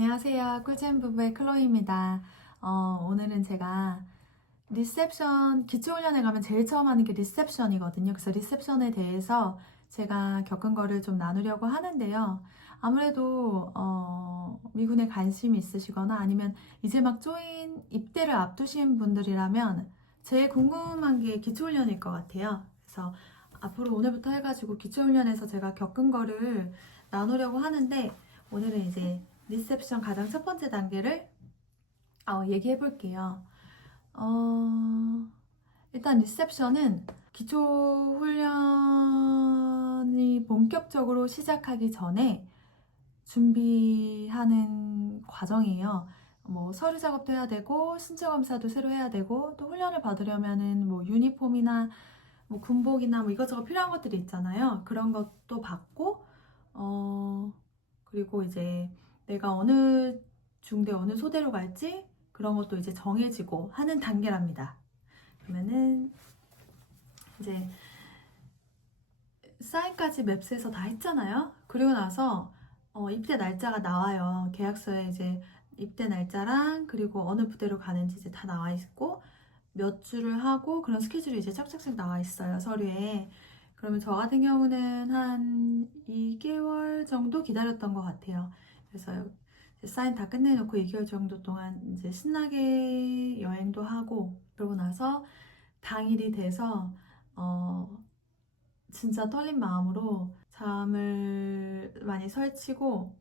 안녕하세요. 꿀잼 부부의 클로이입니다. 오늘은 제가 리셉션, 기초훈련에 가면 제일 처음 하는 게 리셉션이거든요. 그래서 리셉션에 대해서 제가 겪은 거를 좀 나누려고 하는데요. 아무래도 미군에 관심이 있으시거나 아니면 이제 막 입대를 앞두신 분들이라면 제일 궁금한 게 기초훈련일 것 같아요. 그래서 앞으로 오늘부터 해가지고 기초훈련에서 제가 겪은 거를 나누려고 하는데, 오늘은 이제 리셉션 가장 첫 번째 단계를 얘기해 볼게요. 일단 리셉션은 기초 훈련이 본격적으로 시작하기 전에 준비하는 과정이에요. 뭐 서류 작업도 해야 되고 신체 검사도 새로 해야 되고, 또 훈련을 받으려면은 뭐 유니폼이나 뭐 군복이나 뭐 이것저것 필요한 것들이 있잖아요. 그런 것도 받고, 그리고 이제 내가 어느 중대 어느 소대로 갈지 그런 것도 이제 정해지고 하는 단계랍니다. 그러면은 이제 사인까지 맵스에서 다 했잖아요. 그리고 나서 입대 날짜가 나와요. 계약서에 이제 입대 날짜랑 그리고 어느 부대로 가는지 이제 다 나와 있고, 몇 주를 하고 그런 스케줄이 이제 쫙쫙쫙 나와 있어요, 서류에. 그러면 저 같은 경우는 한 2개월 정도 기다렸던 것 같아요. 그래서 사인 다 끝내놓고 2개월 정도 동안 이제 신나게 여행도 하고, 그러고 나서 당일이 돼서 진짜 떨린 마음으로 잠을 많이 설치고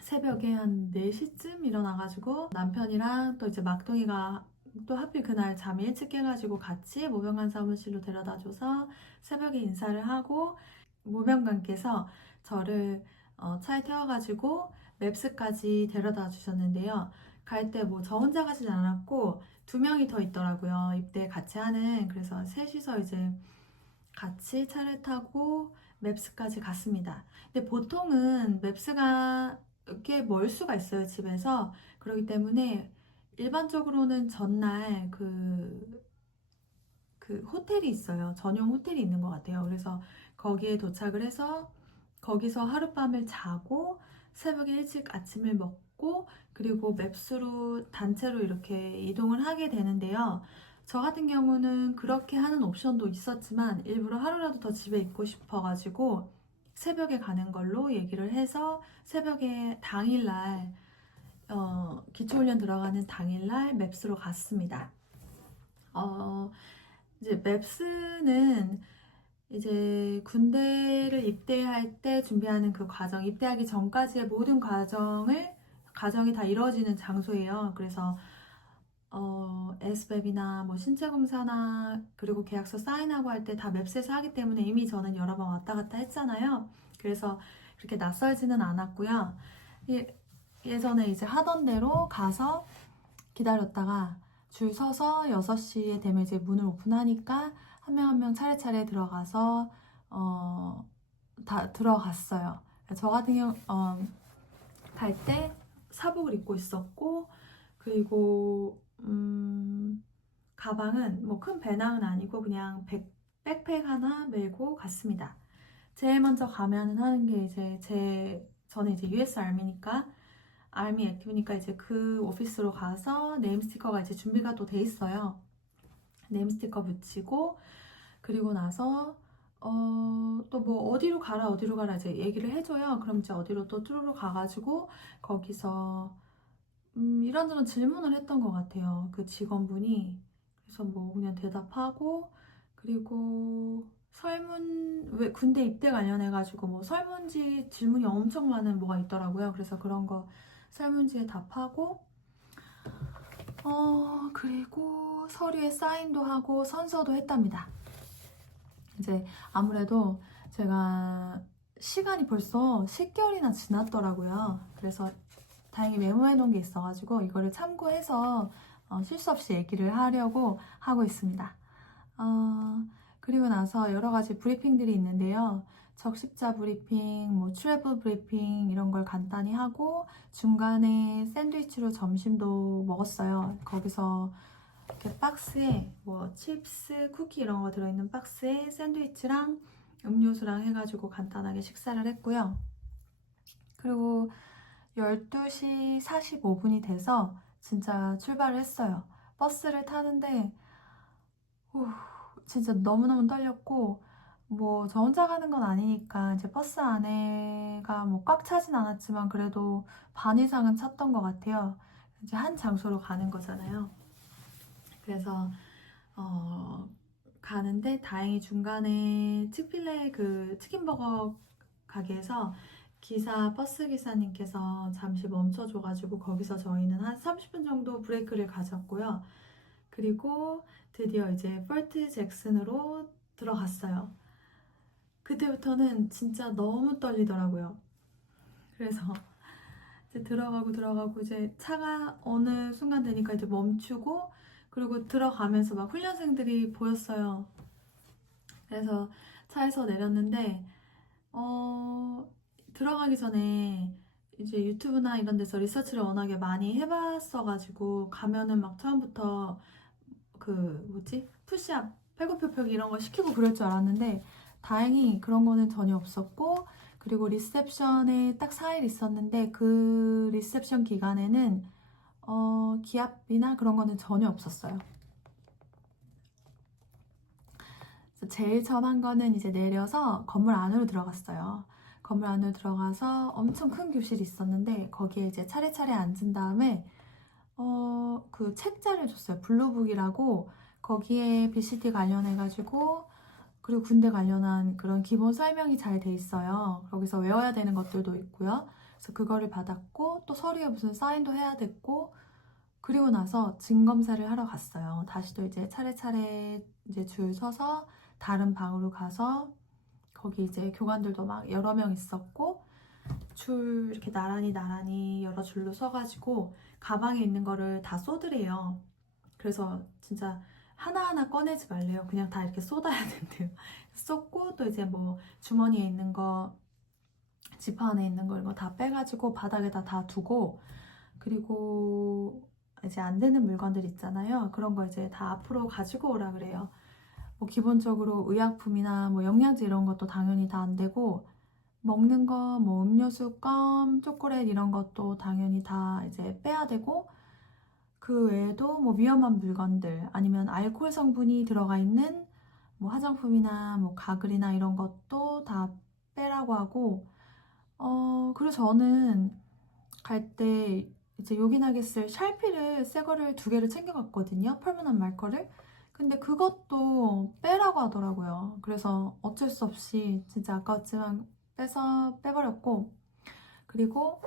새벽에 한 4시쯤 일어나가지고 남편이랑 또 이제 막둥이가 또 하필 그날 잠이 일찍 깨가지고 같이 모병관 사무실로 데려다줘서 새벽에 인사를 하고, 모병관께서 저를 차에 태워가지고 맵스까지 데려다 주셨는데요. 갈 때 뭐 저 혼자 가진 않았고 2명이 더 있더라고요. 입대 같이 하는. 그래서 셋이서 이제 같이 차를 타고 맵스까지 갔습니다. 근데 보통은 맵스가 꽤 멀 수가 있어요, 집에서. 그렇기 때문에 일반적으로는 전날 그 호텔이 있어요. 전용 호텔이 있는 것 같아요. 그래서 거기에 도착을 해서 거기서 하룻밤을 자고 새벽에 일찍 아침을 먹고, 그리고 맵스로 단체로 이렇게 이동을 하게 되는데요. 저 같은 경우는 그렇게 하는 옵션도 있었지만 일부러 하루라도 더 집에 있고 싶어가지고 새벽에 가는 걸로 얘기를 해서 새벽에 당일날 기초훈련 들어가는 당일날 맵스로 갔습니다. 이제 맵스는 이제 군대를 입대할 때 준비하는 그 과정, 입대하기 전까지의 모든 과정이 다 이루어지는 장소예요. 그래서 에스베이나 뭐 신체 검사나 그리고 계약서 사인하고 할 때 다 맵스에서 하기 때문에 이미 저는 여러 번 왔다 갔다 했잖아요. 그래서 그렇게 낯설지는 않았고요. 예전에 이제 하던 대로 가서 기다렸다가 줄 서서 6시에 되면 이제 문을 오픈하니까 한 명 한 명 차례차례 들어가서 다 들어갔어요. 저 같은 경우 갈 때 사복을 입고 있었고, 그리고 가방은 뭐 큰 배낭은 아니고 그냥 백팩 하나 메고 갔습니다. 제일 먼저 가면은 하는 게 이제 저는 이제 US 아미니까 아미 액티브니까 이제 그 오피스로 가서 네임 스티커가 이제 준비가 또 돼 있어요. 네임 스티커 붙이고, 그리고 나서 또 뭐 어디로 가라 이제 얘기를 해줘요. 그럼 이제 어디로 또 뚜루루 가가지고 거기서 이런저런 질문을 했던 것 같아요, 그 직원분이. 그래서 뭐 그냥 대답하고, 그리고 왜 군대 입대 관련해가지고 뭐 설문지 질문이 엄청 많은 뭐가 있더라고요. 그래서 그런 거 설문지에 답하고, 그리고 서류에 사인도 하고 선서도 했답니다. 이제 아무래도 제가 시간이 벌써 10개월이나 지났더라고요. 그래서 다행히 메모해 놓은 게 있어가지고 이거를 참고해서 실수 없이 얘기를 하려고 하고 있습니다. 그리고 나서 여러 가지 브리핑들이 있는데요. 적십자 브리핑, 뭐 트래블 브리핑 이런 걸 간단히 하고, 중간에 샌드위치로 점심도 먹었어요. 거기서 이렇게 박스에 뭐 칩스, 쿠키 이런 거 들어있는 박스에 샌드위치랑 음료수랑 해가지고 간단하게 식사를 했고요. 그리고 12시 45분이 돼서 진짜 출발을 했어요. 버스를 타는데 진짜 너무너무 떨렸고 뭐 저 혼자 가는 건 아니니까 이제 버스 안에가 뭐 꽉 차진 않았지만 그래도 반 이상은 찼던 것 같아요. 이제 한 장소로 가는 거잖아요. 그래서 가는데 다행히 중간에 치필레 그 치킨버거 가게에서 버스 기사님께서 잠시 멈춰줘가지고 거기서 저희는 한 30분 정도 브레이크를 가졌고요. 그리고 드디어 이제 폴트 잭슨으로 들어갔어요. 그때부터는 진짜 너무 떨리더라고요. 그래서 이제 들어가고 이제 차가 어느 순간 되니까 이제 멈추고 그리고 들어가면서 막 훈련생들이 보였어요. 그래서 차에서 내렸는데 들어가기 전에 이제 유튜브나 이런 데서 리서치를 워낙에 많이 해봤어가지고 가면은 막 처음부터 그 뭐지? 푸시업, 팔굽혀펴기 이런 거 시키고 그럴 줄 알았는데 다행히 그런 거는 전혀 없었고 그리고 리셉션에 딱 4일 있었는데 그 리셉션 기간에는 기압이나 그런 거는 전혀 없었어요. 그래서 제일 처음 한 거는 이제 내려서 건물 안으로 들어갔어요. 건물 안으로 들어가서 엄청 큰 교실이 있었는데 거기에 이제 차례차례 앉은 다음에 그 책자를 줬어요. 블루북이라고 거기에 BCT 관련해가지고 그리고 군대 관련한 그런 기본 설명이 잘 돼 있어요. 거기서 외워야 되는 것들도 있고요. 그래서 그거를 받았고 또 서류에 무슨 사인도 해야 됐고 그리고 나서 진검사를 하러 갔어요. 다시 또 이제 차례차례 이제 줄 서서 다른 방으로 가서 거기 이제 교관들도 막 여러 명 있었고 줄 이렇게 나란히 여러 줄로 서가지고 가방에 있는 거를 다 쏟으래요. 그래서 진짜 하나하나 꺼내지 말래요. 그냥 다 이렇게 쏟아야 된대요. 쏟고 또 이제 뭐 주머니에 있는 거, 지퍼 안에 있는 거 이거 다 빼가지고 바닥에다 다 두고 그리고 이제 안 되는 물건들 있잖아요. 그런 거 이제 다 앞으로 가지고 오라 그래요. 뭐 기본적으로 의약품이나 뭐 영양제 이런 것도 당연히 다 안 되고 먹는 거, 뭐 음료수, 껌, 초콜릿 이런 것도 당연히 다 이제 빼야 되고 그 외에도 뭐 위험한 물건들 아니면 알코올 성분이 들어가 있는 뭐 화장품이나 뭐 가글이나 이런 것도 다 빼라고 하고 그리고 저는 갈 때 이제 요긴하게 쓸 샬피를 새 거를 2개를 챙겨갔거든요. 펄문한 말커를. 근데 그것도 빼라고 하더라고요. 그래서 어쩔 수 없이 진짜 아까웠지만 빼버렸고 그리고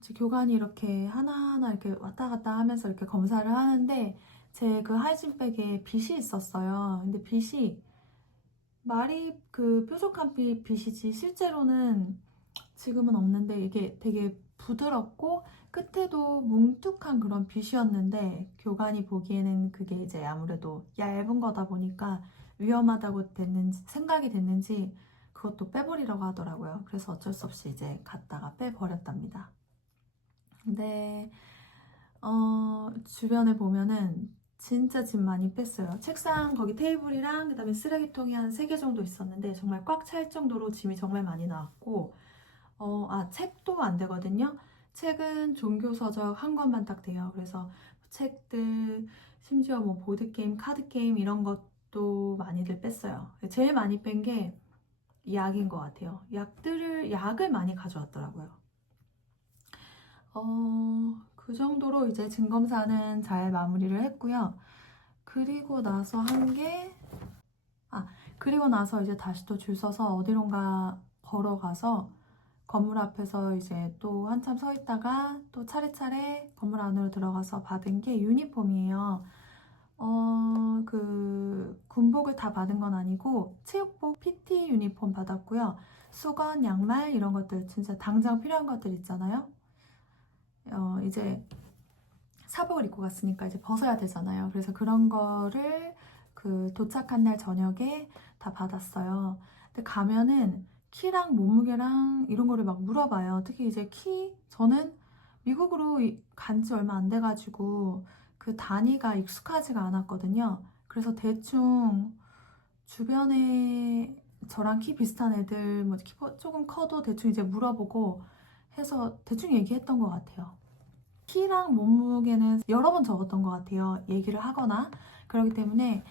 이제 교관이 이렇게 하나하나 이렇게 왔다 갔다 하면서 이렇게 검사를 하는데 제 그 하이진백에 빗이 있었어요. 근데 빗이 말이 그 뾰족한 빗이지 실제로는 지금은 없는데 이게 되게 부드럽고 끝에도 뭉툭한 그런 빗이었는데 교관이 보기에는 그게 이제 아무래도 얇은 거다 보니까 위험하다고 생각이 됐는지 그것도 빼버리라고 하더라고요. 그래서 어쩔 수 없이 이제 갔다가 빼버렸답니다. 근데 주변에 보면은 진짜 짐 많이 뺐어요. 책상 거기 테이블이랑 그다음에 쓰레기통이 한 3개 정도 있었는데 정말 꽉 찰 정도로 짐이 정말 많이 나왔고 책도 안 되거든요. 책은 종교서적 한 권만 딱 돼요. 그래서 책들 심지어 뭐 보드게임, 카드게임 이런 것도 많이들 뺐어요. 제일 많이 뺀 게 약인 것 같아요. 약을 많이 가져왔더라고요. 그 정도로 이제 진검사는 잘 마무리를 했고요. 그리고 나서 그리고 나서 이제 다시 또 줄 서서 어디론가 걸어가서 건물 앞에서 이제 또 한참 서 있다가 또 차례차례 건물 안으로 들어가서 받은 게 유니폼이에요. 그 군복을 다 받은 건 아니고 체육복 PT 유니폼 받았고요. 수건, 양말 이런 것들 진짜 당장 필요한 것들 있잖아요. 이제 사복을 입고 갔으니까 이제 벗어야 되잖아요. 그래서 그런 거를 그 도착한 날 저녁에 다 받았어요. 근데 가면은 키랑 몸무게랑 이런 거를 막 물어봐요. 특히 이제 저는 미국으로 간지 얼마 안 돼가지고 그 단위가 익숙하지가 않았거든요. 그래서 대충 주변에 저랑 키 비슷한 애들, 뭐 조금 커도 대충 이제 물어보고 해서 대충 얘기했던 것 같아요. 키랑 몸무게는 여러 번 적었던 것 같아요. 얘기를 하거나. 그렇기 때문에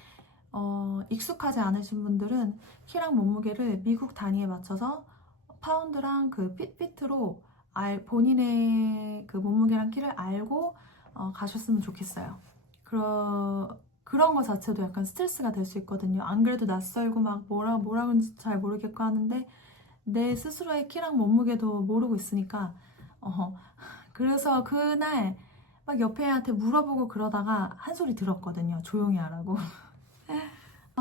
익숙하지 않으신 분들은 키랑 몸무게를 미국 단위에 맞춰서 파운드랑 그 핏비트로 본인의 그 몸무게랑 키를 알고 가셨으면 좋겠어요. 그런 거 자체도 약간 스트레스가 될 수 있거든요. 안 그래도 낯설고 막 뭐라고는지 잘 모르겠고 하는데 내 스스로의 키랑 몸무게도 모르고 있으니까 그래서 그날 막 옆에 애한테 물어보고 그러다가 한 소리 들었거든요. 조용히 하라고.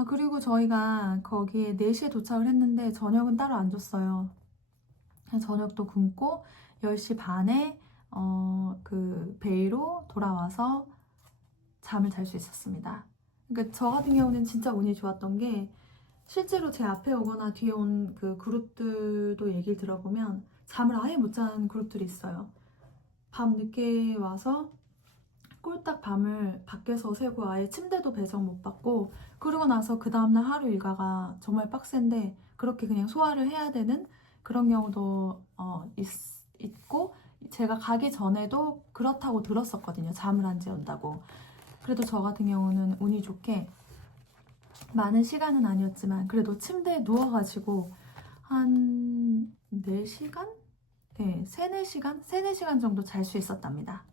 그리고 저희가 거기에 4시에 도착을 했는데 저녁은 따로 안 줬어요. 저녁도 굶고 10시 반에 그 베이로 돌아와서 잠을 잘 수 있었습니다. 그러니까 저 같은 경우는 진짜 운이 좋았던 게 실제로 제 앞에 오거나 뒤에 온 그 그룹들도 얘기를 들어보면 잠을 아예 못 자는 그룹들이 있어요. 밤 늦게 와서 꼴딱 밤을 밖에서 새고 아예 침대도 배정 못 받고 그러고 나서 그 다음날 하루 일과가 정말 빡센데 그렇게 그냥 소화를 해야 되는 그런 경우도 있고 제가 가기 전에도 그렇다고 들었었거든요. 잠을 안 재운다고. 그래도 저 같은 경우는 운이 좋게 많은 시간은 아니었지만 그래도 침대에 누워가지고 한 4시간? 네, 3, 4시간? 3, 4시간 정도 잘 수 있었답니다.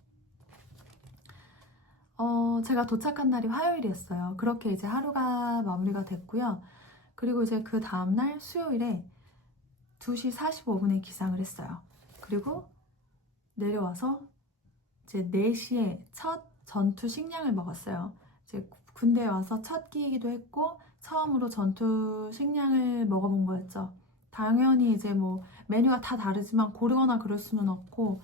제가 도착한 날이 화요일이었어요. 그렇게 이제 하루가 마무리가 됐고요. 그리고 이제 그 다음날 수요일에 2시 45분에 기상을 했어요. 그리고 내려와서 이제 4시에 첫 전투 식량을 먹었어요. 이제 군대에 와서 첫 끼이기도 했고 처음으로 전투 식량을 먹어본 거였죠. 당연히 이제 뭐 메뉴가 다 다르지만 고르거나 그럴 수는 없고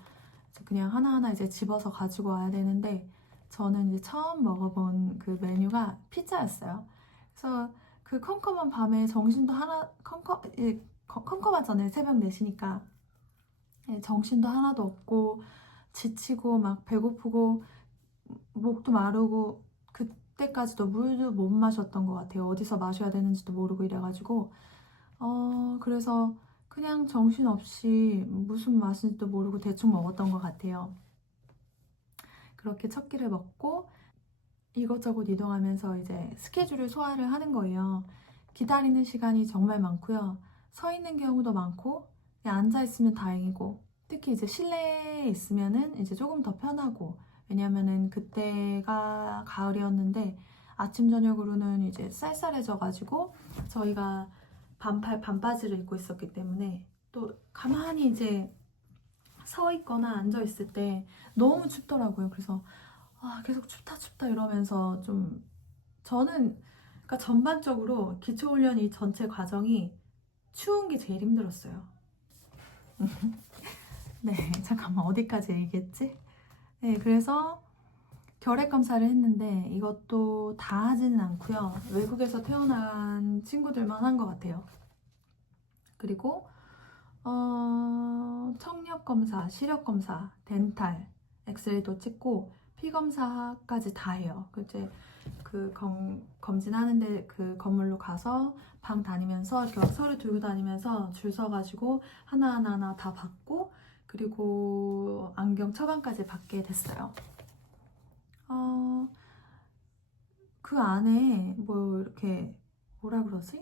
그냥 하나하나 이제 집어서 가지고 와야 되는데 저는 이제 처음 먹어본 그 메뉴가 피자였어요. 그래서 그 컴컴한 밤에 정신도 컴컴하잖아요. 새벽 4시니까 정신도 하나도 없고 지치고 막 배고프고 목도 마르고 그때까지도 물도 못 마셨던 것 같아요. 어디서 마셔야 되는지도 모르고 이래가지고 그래서 그냥 정신없이 무슨 맛인지도 모르고 대충 먹었던 것 같아요. 그렇게 첫 끼를 먹고 이것저것 이동하면서 이제 스케줄을 소화를 하는 거예요. 기다리는 시간이 정말 많고요. 서 있는 경우도 많고 그냥 앉아 있으면 다행이고 특히 이제 실내에 있으면은 이제 조금 더 편하고 왜냐면은 그때가 가을이었는데 아침 저녁으로는 이제 쌀쌀해져 가지고 저희가 반바지를 입고 있었기 때문에 또 가만히 이제 서 있거나 앉아 있을 때 너무 춥더라고요. 그래서 계속 춥다 이러면서 좀 저는 그러니까 전반적으로 기초훈련 이 전체 과정이 추운 게 제일 힘들었어요. 네, 잠깐만 어디까지 얘기했지? 네, 그래서 결핵 검사를 했는데 이것도 다 하지는 않고요. 외국에서 태어난 친구들만 한 것 같아요. 그리고 청력 검사, 시력 검사, 덴탈, 엑스레이도 찍고 피 검사까지 다 해요. 이제 그 검진하는데 그 건물로 가서 방 다니면서 이렇게 막 서류 들고 다니면서 줄 서가지고 하나하나 다 받고 그리고 안경 처방까지 받게 됐어요. 그 안에 뭐 이렇게 뭐라 그러지?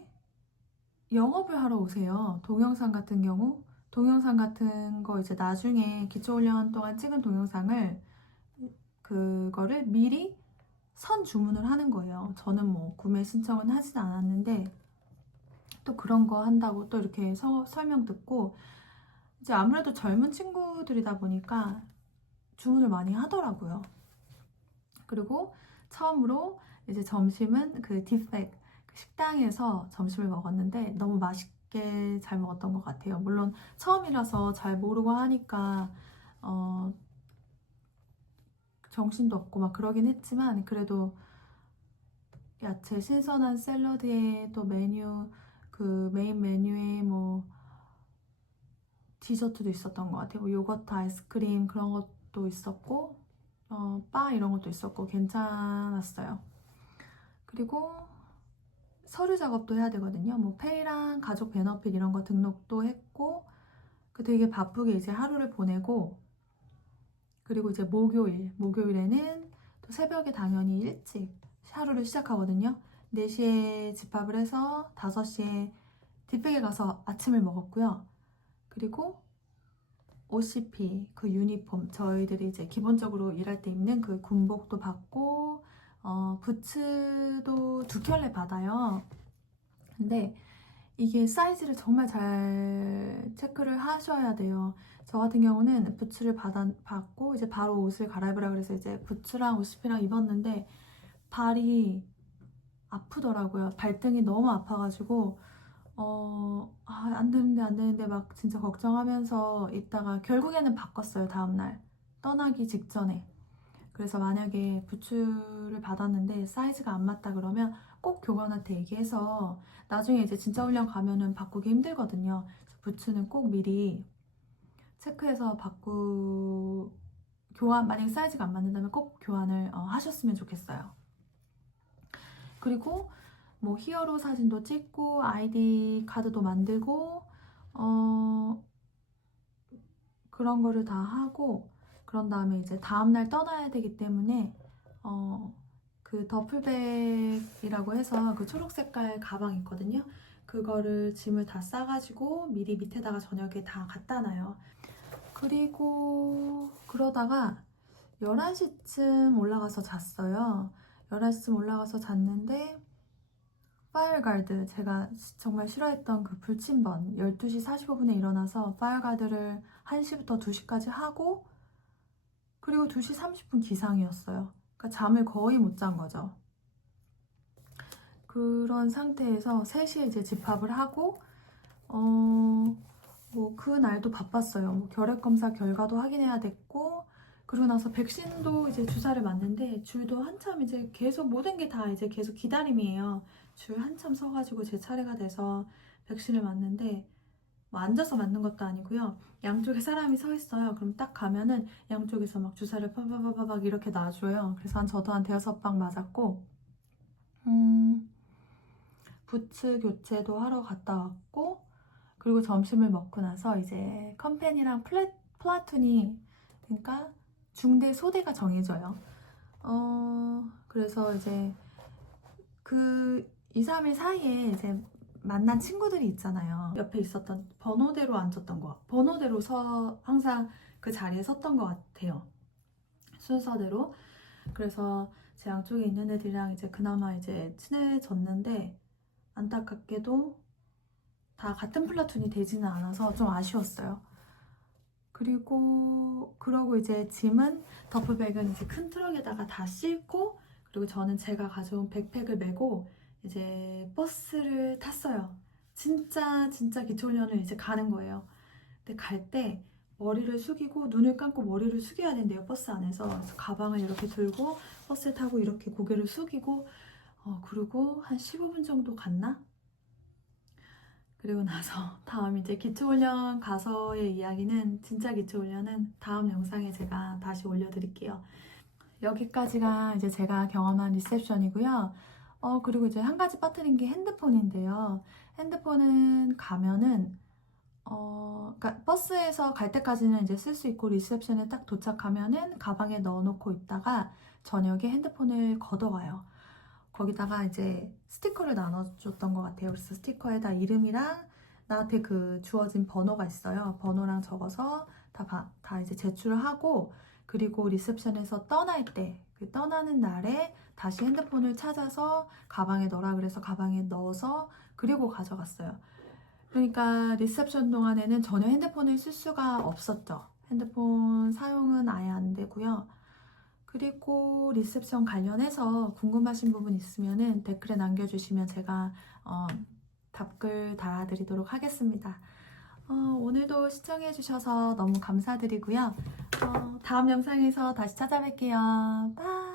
영업을 하러 오세요. 동영상 같은 경우 동영상 같은 거 이제 나중에 기초훈련 동안 찍은 동영상을 그거를 미리 선 주문을 하는 거예요. 저는 뭐 구매 신청은 하진 않았는데 또 그런 거 한다고 또 이렇게 설명 듣고 이제 아무래도 젊은 친구들이다 보니까 주문을 많이 하더라고요. 그리고 처음으로 이제 점심은 그 디팩 식당에서 점심을 먹었는데 너무 맛있게 잘 먹었던 것 같아요. 물론 처음이라서 잘 모르고 하니까 정신도 없고 막 그러긴 했지만 그래도 야채 신선한 샐러드에 또 메뉴 그 메인 메뉴에 뭐 디저트도 있었던 것 같아요. 뭐 요거트 아이스크림 그런 것도 있었고 바 이런 것도 있었고 괜찮았어요. 그리고 서류 작업도 해야 되거든요. 뭐 페이랑 가족 베너핏 이런 거 등록도 했고 그 되게 바쁘게 이제 하루를 보내고, 그리고 이제 목요일에는 또 새벽에 당연히 일찍 하루를 시작하거든요. 4시에 집합을 해서 5시에 뒷백에 가서 아침을 먹었고요. 그리고 OCP, 그 유니폼, 저희들이 이제 기본적으로 일할 때 입는 그 군복도 받고, 부츠도 2켤레 받아요. 근데 이게 사이즈를 정말 잘 체크를 하셔야 돼요. 저 같은 경우는 부츠를 받고 이제 바로 옷을 갈아입으라 그래서 이제 부츠랑 OCP랑 입었는데 발이 아프더라고요. 발등이 너무 아파가지고 안 되는데 막 진짜 걱정하면서 있다가 결국에는 바꿨어요. 다음날 떠나기 직전에. 그래서 만약에 부츠를 받았는데 사이즈가 안 맞다 그러면 꼭 교관한테 얘기해서 나중에 이제 진짜 훈련 가면은 바꾸기 힘들거든요. 그래서 부츠는 꼭 미리 체크해서 만약에 사이즈가 안 맞는다면 꼭 교환을 하셨으면 좋겠어요. 그리고 뭐 히어로 사진도 찍고 아이디 카드도 만들고 그런 거를 다 하고, 그런 다음에 이제 다음날 떠나야 되기 때문에 그 더플백이라고 해서 그 초록 색깔 가방 있거든요. 그거를 짐을 다 싸가지고 미리 밑에다가 저녁에 다 갖다 놔요. 그리고 그러다가 11시쯤 올라가서 잤어요. 11시쯤 올라가서 잤는데 파이어가드, 제가 정말 싫어했던 그 불침번, 12시 45분에 일어나서 파이어가드를 1시부터 2시까지 하고, 그리고 2시 30분 기상이었어요. 그러니까 잠을 거의 못 잔 거죠. 그런 상태에서 3시에 이제 집합을 하고, 뭐 그날도 바빴어요. 뭐 결핵검사 결과도 확인해야 됐고, 그러고 나서 백신도 이제 주사를 맞는데 줄도 한참 이제 계속 모든 게 다 이제 계속 기다림이에요. 줄 한참 서가지고 제 차례가 돼서 백신을 맞는데, 뭐 앉아서 맞는 것도 아니고요. 양쪽에 사람이 서 있어요. 그럼 딱 가면은 양쪽에서 막 주사를 파바바바박 이렇게 놔줘요. 그래서 저도 한 5방 맞았고, 부츠 교체도 하러 갔다 왔고, 그리고 점심을 먹고 나서 이제 컴퍼니랑 플라툰이, 그러니까 중대 소대가 정해져요. 그래서 이제 그 2, 3일 사이에 이제 만난 친구들이 있잖아요. 옆에 있었던 번호대로 앉았던 거, 번호대로 항상 그 자리에 섰던 것 같아요. 순서대로. 그래서 제 양쪽에 있는 애들이랑 이제 그나마 이제 친해졌는데, 안타깝게도 다 같은 플라툰이 되지는 않아서 좀 아쉬웠어요. 그러고 이제 짐은, 더플백은 이제 큰 트럭에다가 다 싣고, 그리고 저는 제가 가져온 백팩을 메고 이제 버스를 탔어요. 진짜 기초훈련을 이제 가는 거예요. 근데 갈 때 머리를 숙이고 눈을 감고 머리를 숙여야 된대요, 버스 안에서. 그래서 가방을 이렇게 들고 버스를 타고 이렇게 고개를 숙이고, 그리고 한 15분 정도 갔나? 그리고 나서 다음 이제 기초훈련 가서의 이야기는, 진짜 기초훈련은 다음 영상에 제가 다시 올려드릴게요. 여기까지가 이제 제가 경험한 리셉션이고요. 그리고 이제 한 가지 빠뜨린 게 핸드폰인데요. 핸드폰은 가면은 그러니까 버스에서 갈 때까지는 이제 쓸 수 있고, 리셉션에 딱 도착하면은 가방에 넣어놓고 있다가 저녁에 핸드폰을 걷어가요. 거기다가 이제 스티커를 나눠줬던 것 같아요. 그래서 스티커에다 이름이랑 나한테 그 주어진 번호가 있어요. 번호랑 적어서 다 이제 제출을 하고, 그리고 리셉션에서 떠날 때, 그 떠나는 날에 다시 핸드폰을 찾아서 가방에 넣으라 그래서 가방에 넣어서 그리고 가져갔어요. 그러니까 리셉션 동안에는 전혀 핸드폰을 쓸 수가 없었죠. 핸드폰 사용은 아예 안 되고요. 그리고 리셉션 관련해서 궁금하신 부분 있으면은 댓글에 남겨주시면 제가 답글 달아드리도록 하겠습니다. 오늘도 시청해주셔서 너무 감사드리고요. 다음 영상에서 다시 찾아뵐게요. 바이.